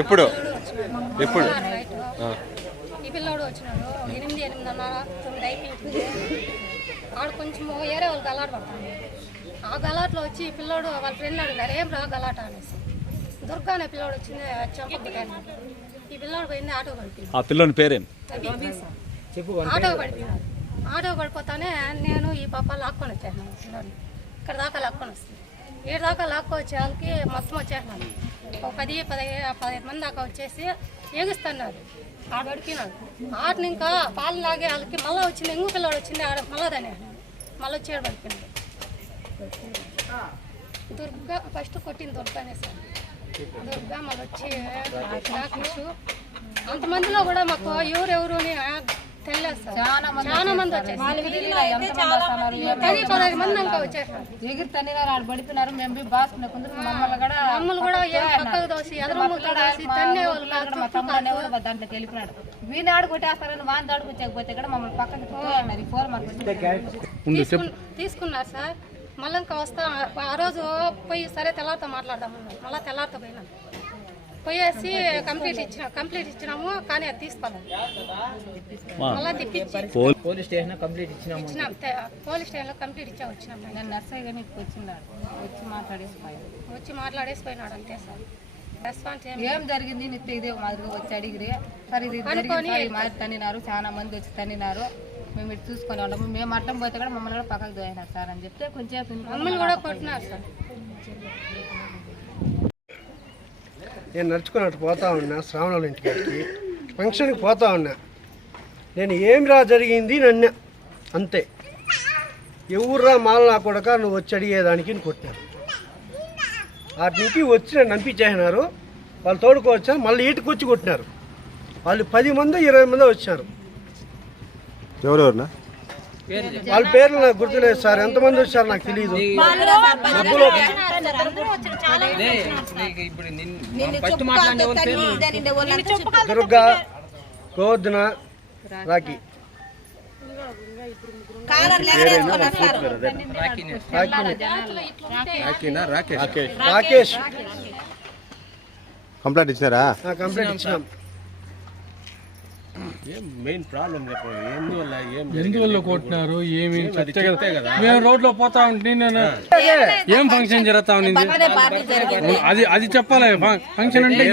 ఎప్పుడు. ఎప్పుడు? ఈ పిల్లోడు వచ్చినాడు. ఎనిమిది ఎనిమిదిన్నర తొమ్మిది అయిపోయింది. ఆడు కొంచెం వేరే వాళ్ళు గలాట పడతాను ఆ గలాట్లో వచ్చి ఈ పిల్లోడు వాళ్ళ ఫ్రెండ్ అడిగారు ఏం రా గలాట? అనేసి. దుర్గా అనే పిల్లోడు వచ్చింది చంపబిడ్డాను ఈ పిల్లోడు పోయింది ఆటో పడిపోయింది. ఆ పిల్లోని పేరేం? ఆటో పడిపోయినాడు ఆటో పడిపోతానే నేను ఈ పాప లాక్కొని వచ్చేసినాను పిల్లోని ఇక్కడ దాకా లాక్కొని వస్తుంది. ఏడు దాకా లాక్కొచ్చే వాళ్ళకి మొత్తం వచ్చేసినాను ఒక పది పదిహేను పదిహేను మంది దాకా వచ్చేసి ఏగుస్తున్నారు. ఆడ అడిగినాడు ఆటని ఇంకా పాలు లాగే వాళ్ళకి మళ్ళీ వచ్చింది ఎంగు పిల్లవాడు వచ్చింది ఆడ మళ్ళీ దాని మళ్ళీ వచ్చి ఆడ పడిపోయినాడు దుర్గా ఫస్ట్ కొట్టింది దుర్గా అనేసి. దుర్గా మళ్ళీ వచ్చి అంతమందిలో కూడా మాకు ఎవరెవరు చాలా మంది వచ్చేసారు. ఎగిరి ఆడ పడిపోయినారు. మేము పోయి బాసుకునే కొందరు మమ్మల్ని కూడా మమ్మల్ని కూడా పక్కకు దోసి వాళ్ళు దాంట్లోకి వెళ్ళిపోయినాడు వీని ఆడు కొట్టేస్తారని వాని దాడు వచ్చకపోతే కూడా మమ్మల్ని పక్కకి తిప్పుతున్నారు ఈ ఫోన్ మాకు తీసుకున్- తీసుకున్నారు. సార్. మళ్ళీ ఇంకా వస్తా ఆ రోజు పోయి సరే తెల్లారితో మాట్లాడదామన్నారు మళ్ళీ తెల్లారితో పోయినాం. పోయేసి కంప్లీట్ ఇచ్చిన కంప్లీట్ ఇచ్చినాము కానీ అది తీసుకోలేదు మళ్ళీ తిప్పించి. పోలీస్ స్టేషన్ కంప్లీట్ ఇచ్చినాము. ఇచ్చినాం తె- పోలీస్ స్టేషన్లో కంప్లీట్ ఇచ్చా వచ్చినాం. నేను నర్సరీ కానీ వచ్చిన్నాడు వచ్చి మాట్లాడేసి పోయాడు వచ్చి మాట్లాడేసి పోయినాడు అంతే సార్. రెస్పాన్స్ ఏం జరిగింది? నిత్య ఇదే మాదిరిగా వచ్చి అడిగిరి సరే ఇది జరిగింది సార్ ఈ మాదిరి తన్నినారు చాలా మంది వచ్చి తన్నినారు. మేము ఇటు చూసుకొని ఉన్నాము మేము అడ్డం పోతే కూడా మమ్మల్ని కూడా పక్కకు దోయినారు సార్ అని చెప్తే కొంచెం మమ్మల్ని కూడా కొట్టినారు సార్. నేను నడుచుకున్నట్టు పోతా ఉన్నా శ్రావణుల ఇంటికి ఫంక్షన్కి పోతా ఉన్నా. నేను ఏమిరా జరిగింది నన్ను? అంతే. ఎవర్రా మాల కొడక నువ్వు వచ్చి అడిగేదానికి అని కొట్టారు వాటి నుంచి వచ్చి నన్ను నంపించేసినారు. వాళ్ళు తోడుకోవచ్చా మళ్ళీ ఈటుకు వచ్చి కొట్టినారు. వాళ్ళు పది మంది ఇరవై మంది వచ్చారు. ఎవరెవరినా? వాళ్ళ పేర్లు నాకు గుర్తులేదు సార్. ఎంతమంది వచ్చారు నాకు తెలియదు దుర్గా గోవర్ధన రాఖీ. రాఖీ రాకేష్ కంప్లైంట్ ఇచ్చినారా? కంప్లైంట్ ఇచ్చినాం. మెయిన్ ప్రాబ్లం చెప్పండి ఎందువల్ల ఏం ఎందువల్ల కొట్టినారు ఏమి? మేము రోడ్లో పోతా ఉంటే నేను ఏం ఫంక్షన్ జరుగుతా ఉంది అది అది చెప్పాలి ఫంక్షన్ అంటే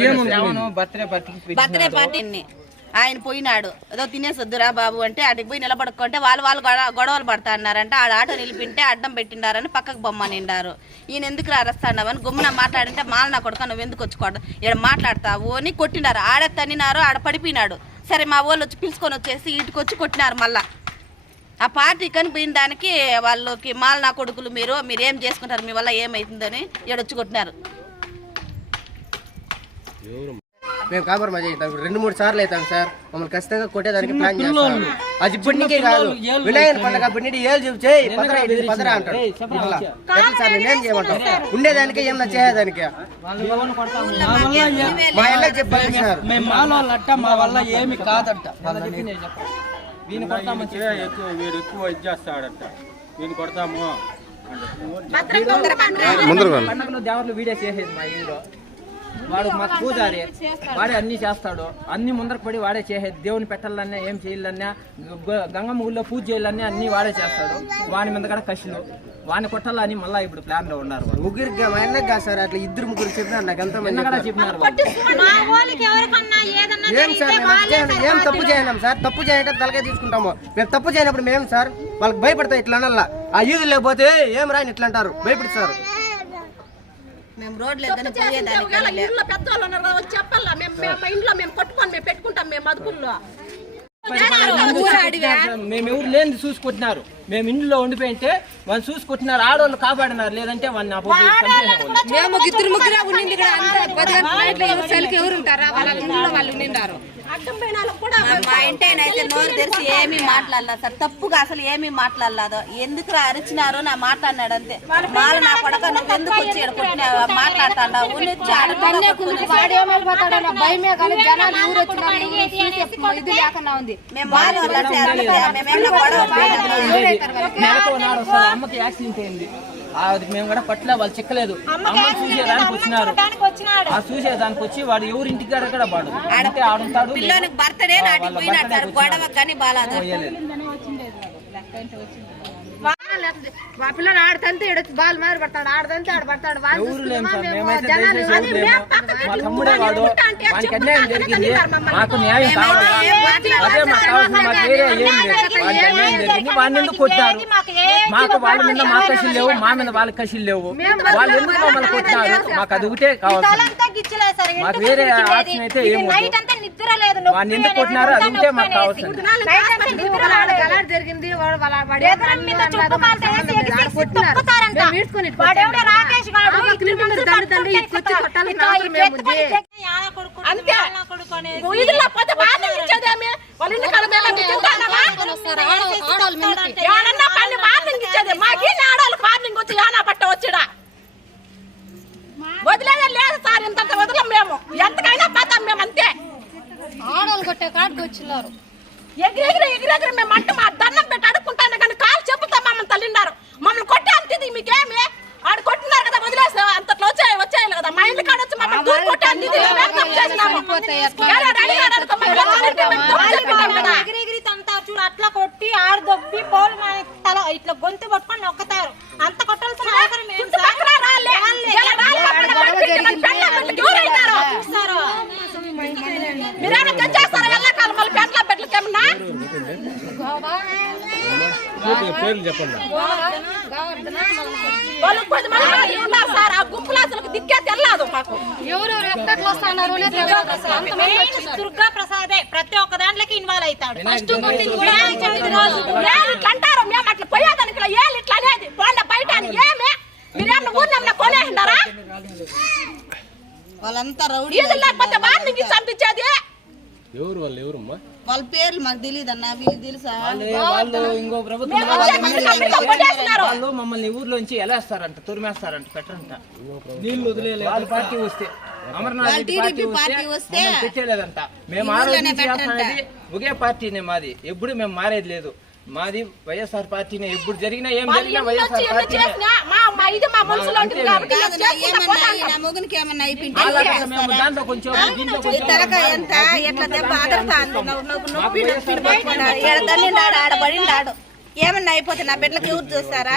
ఆయన పోయినాడు. ఏదో తినేసొద్దురా బాబు అంటే అటుకి పోయి నిలబడుకుంటే వాళ్ళు వాళ్ళు గొడవ- గొడవలు పడతా అన్నారంట. ఆడ ఆటో నిలిపింటే అడ్డం పెట్టిండారని పక్కకు బొమ్మ నిండారు. ఈయన ఎందుకు అరస్తాడవని గుమ్మన మాట్లాడింటే మాల నా కొడుక నువ్వు ఎందుకు వచ్చుకోవడం ఇక్కడ మాట్లాడతావు అని కొట్టినారు ఆడ తన్నినారు ఆడ పడిపోయినాడు. సరే మా వాళ్ళు వచ్చి పిలుచుకొని వచ్చేసి ఇటుకు వచ్చి కొట్టినారు మళ్ళా. ఆ పార్టీ కనిపోయిన దానికి వాళ్ళకి మాల నా కొడుకులు మీరు మీరు ఏం చేసుకుంటారు మీ వల్ల ఏమవుతుందని ఈడొచ్చి కొట్టినారు. మేము కాంప్రమైజ్ అవుతాం రెండు మూడు సార్లు అవుతాం సార్. మమ్మల్ని ఖచ్చితంగా కొట్టేదానికి ప్లాన్ చేస్తాం. అది ఇప్పటి నుంచే కాదు. వినాయక పండుగ అప్పటి ఏళ్ళు చూపు చేయి పదరా ఇది పదరా అంటారు ఇట్లా సార్ నేనేం చేయమంటాం ఉండేదానికి ఏం చేసేదానికి? మా ఇళ్ళ చెప్పి పంపించినారు మేము మా వల్ల ఏమి కాదంట. వీడు ఎక్కువ ఇది చేస్తాడంట. కొడతాము. ముందర వీడియో చేసేది మా ఇంట్లో. వాడు మాకు పూజారి. వాడే అన్ని చేస్తాడు. అన్ని ముందరకు పడి వాడే చేసేది దేవుని పెట్టాలన్నా ఏం చేయాలన్నా గంగమ్మ ఊళ్ళో పూజ చేయాలన్నా అన్ని వాడే చేస్తాడు. వాని మీద కూడా కషులు. వాని కొట్టాలని మళ్ళీ ఇప్పుడు ప్లాన్లో ఉన్నారు వాళ్ళు. ముగ్గురికి సార్ అట్లా ఇద్దరు ముగ్గురు చెప్పినారు నాకు చెప్పినారు. ఏం సార్ మేము తప్పు చేయను. ఏం తప్పు చేయలేం సార్? తప్పు చేయంటే తలకే తీసుకుంటాము. మేము తప్పు చేయనప్పుడు మేము సార్ వాళ్ళకి భయపడతాం ఇట్లా అనల్లా ఆ యూదు లేకపోతే ఏం రాని ఇట్లా అంటారు? భయపడతారు మేము రోడ్లు. ఇంట్లో పెద్దవాళ్ళు ఉన్నారు కదా వచ్చి చెప్పాలా? మేము మేము మా ఇంట్లో మేము కొట్టుకొని మేము పెట్టుకుంటాం మేము మదుపుల్లో మేము ఎవరు లేని చూసుకుంటున్నారు. మేము ఇంట్లో ఉండిపోయింటే వాళ్ళు చూసుకుంటున్నారు ఆడవాళ్ళు కాపాడినారు లేదంటే వాళ్ళని. మేము ఇద్దరు ముగ్గురే ఉండింది ఎవరు ఉంటారా వాళ్ళ ఇంట్లో వాళ్ళు ఉండినారు మా- ఇంటైనైతే నోరు తెరిచి ఏమీ మాట్లాడలేదు సార్. తప్పుగా అసలు ఏమీ మాట్లాడలేదు. ఎందుకు అరిచినారో నా మాట్లాడినాడు అంతే. మాల నా కొడక ఎందుకు వచ్చి ఈడ కొట్టినా మాట్లాడుతాడా? ఊళ్ళొచ్చి ఆడ వాడు ఏమైపోతాడన్న భయమే కానీ జనాలు ఊరు ఇది లేకుండా ఉంది. మేము అమ్మకి యాక్సిడెంట్ అయింది. అది కూడా పట్ల వాళ్ళు చిక్కలేదు. అమ్మని చూసేదానికి వచ్చినారు. ఆ చూసేదానికి వచ్చి వాడు ఎవరి ఇంటికి కాడ కూడా వాడు అంటే ఆడుంటాడు మా పిల్లలు ఆడుతంతే ఈడొచ్చి బాల్ మారి పడతాడు ఆడదంతే ఆడ పడతాడు మాకు న్యాయం కావాలి అదే ఏం లేదు. జరిగింది. ఎందుకు కొట్టారు? మాకు వాళ్ళ మీద మా కషిలు లేవు. మా మీద వాళ్ళ కషిలు లేవు. వాళ్ళు ఎందుకు మమ్మల్ని కొట్టినారు మాకు అది ఒకటే కావాల్సింది. మాకు వేరే ఆప్షన్ అయితే ఏం వాడిని ఎందుకు కొట్టినారో అది మాకు కావాల్సింది జరిగింది. వచ్చిడా? వదిలేదే లేదు సార్ ఇంత వదలం మేము. ఎంతకైనా పోతాం మేము అంతే ఆడవాళ్ళు కొట్టే కాడికి వచ్చిన్నారు మేము అంట మా దండం పెట్టి అడుక్కుంటాను కానీ కాలు చెప్పుతా మమ్మల్ని తల్లిన్నారు. మమ్మల్ని కొట్టే అంతిది మీకేమి? ఆడు కొట్టినారు కదా వదిలేసి అంతట్లో వచ్చాయి వచ్చాయి కదా. మా ఇంటి కాడ వచ్చి మమ్మల్ని దూరం కొట్టే అంతిది. మేమేం తప్పు చేసినాము వేరే అడిగాడు అనుకో, మేము వెళ్ళాలంటే మేము తప్పు చెప్పినాం కదా. ఎగిరి తంతారు చూడు అట్లా కొట్టి ఆడ దొబ్బి పోలు మన తల ఇట్లా గొంతు పట్టుకొని నొక్కుతారు అంత కొట్టాల్సిన అవసరం ఏం సార్ చుట్టుపక్కల రాళ్ళే. ఇలా రాళ్ళ పక్కన పడితే మన పెళ్ళ పెళ్ళకి ఎవరైనారు? చూస్తారు మీరేమైనా తెచ్చేస్తారా ఎల్లకాలం మళ్ళీ పెంట్ల పెట్లకి ఏమన్నా పేర్లు చెప్పండి సార్ ఆ గుంపులు అసలు దిక్కే తెల్లదు మాకు ఎవరెవరు ఎక్కడికి వస్తున్నారు దుర్గా ప్రసాదే ప్రతి ఒక్క దాంట్లోకి ఇన్వాల్వ్ అవుతాడు ఫస్ట్ అంటారు మేము అట్లా పోయేదానికి ఏళ్ళు ఇట్లా అనేది పోండ బయట ఏమే మీరేమన్నా ఊరిని కొనేసినారా వాళ్ళంతా రౌడీ. లేకపోతే వార్నింగ్ చంపించేది. ఎవరు వాళ్ళు? ఎవరమ్మా? వాళ్ళ పేర్లు మాకు తెలియదు అన్న వీళ్ళు తెలుసా? వాళ్ళే వాళ్ళు ఇంకో ప్రభుత్వం వాళ్ళు మమ్మల్ని ఊర్లోంచి ఎలా వేస్తారంట తురిమేస్తారంట పెట్టరంట. నీళ్ళు వదిలేదు వాళ్ళ పార్టీ వస్తే. అమర్నాథ్ వాళ్ళ పార్టీ వస్తే పెట్టేలేదంట మేము ఒకే పార్టీనే మాది. ఎప్పుడు మేము మారేది లేదు. మాది వైఎస్ఆర్ పార్టీనే. ఎప్పుడు జరిగినా ఏం జరిగినా వైఎస్ఆర్ నా ఏమన్నా దాంట్లో కొంచెం అయిపోతే నా బిడ్డలకి ఎవరు చూస్తారా.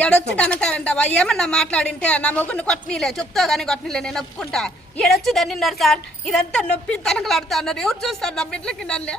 ఈడొచ్చి తనతారంటావా ఏమన్నా మాట్లాడింటే నా మొగ్గుని కొట్టనీలే చెప్తా కానీ కొట్టనీలే నేను ఒప్పుకుంటా. ఈడొచ్చి తన్నిన్నారు సార్ ఇదంతా నొప్పి తనకలాడుతా అన్నారు ఎవరు చూస్తారు నా బిడ్డలకి నల్లే